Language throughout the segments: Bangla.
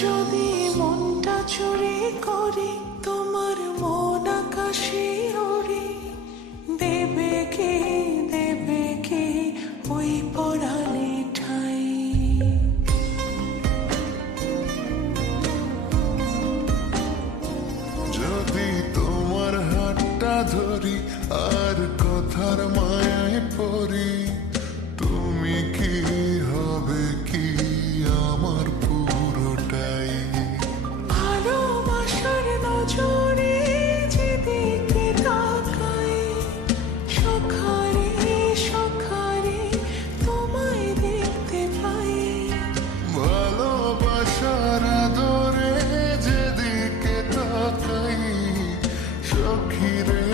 যদি মনটা চুরি করি তোমার মন আকাশে ওড়ে, দেবে কি ওই পরাণে ঠাই? যদি তোমার হাতটা ধরি আর কথার মায়ায় পড়ি, তুমি কি হবে কি আমার পুরোটাই? ভালোবাসার নজরে যেদিকে তাকাই, সখারে তোমায় দেখতে পাই। ভালোবাসার আদরে যেদিকে তাকাই, সখীরে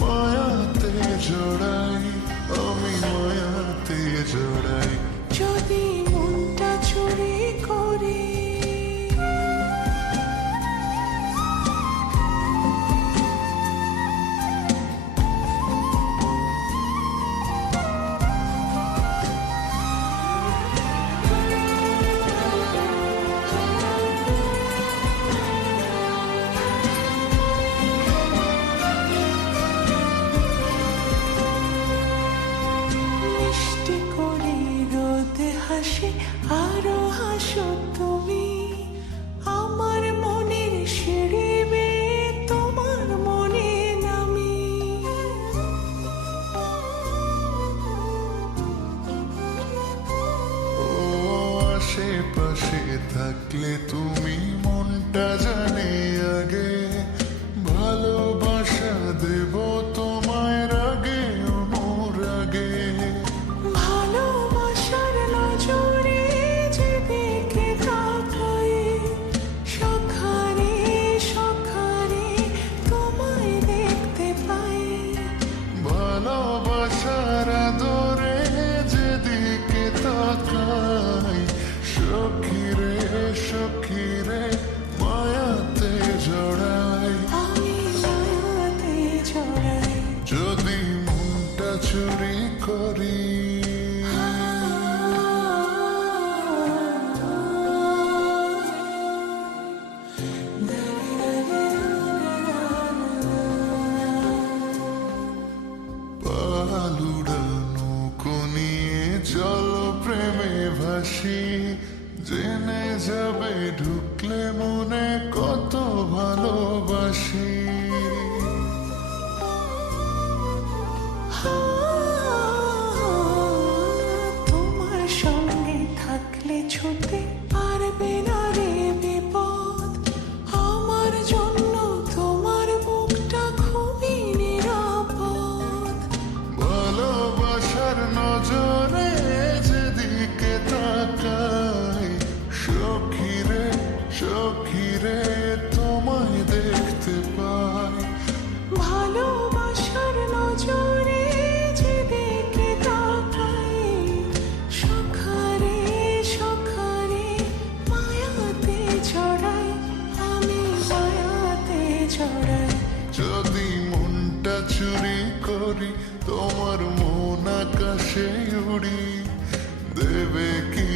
মায়াতে জড়াই, আমি মায়াতে জড়াই। যদি মনটা চুরি করি মিষ্টি করে রোদে হাসি আরো হাসো তুমি, আমার মনের সিঁড়ি বেয়ে তোমার মনে নামি। ও আশেপাশে থাকলে তুমি মনটা জানে আগে, ভালোবাসা দেব তোমায় রাগে অনুরাগে। ভালোবাসার নজরে যেদিকে তাকাই, সখারে তোমায় দেখতে পাই। ভালোবাসার আদরে যেদিকে তাকাই, সখীরে মায়াতে জড়াই, আমি মায়াতে জড়াই। যদি মনটা চুরি করি। পালুড়ানো কোনিয়ে জল প্রেমে ভাসি, জেনে যাবে ঢুকলে মনে কত ভালোবাসি। তোমার সঙ্গে থাকলে ছুটে পারবে না রে বিপদ, আমার জন্য তোমার বুকটা খুবই নিরাপদ। ভালোবাসার নজরে যেদিকে তাকাই, সখীরে তোমায় দেখতে পাই। ভালোবাসার নজরে যেদিকে তাকাই, সখারে মায়াতে জড়াই, আমি মায়াতে জড়াই। যদি মনটা চুরি করি তোমার মন আকাশে উড়ি, দেবে কি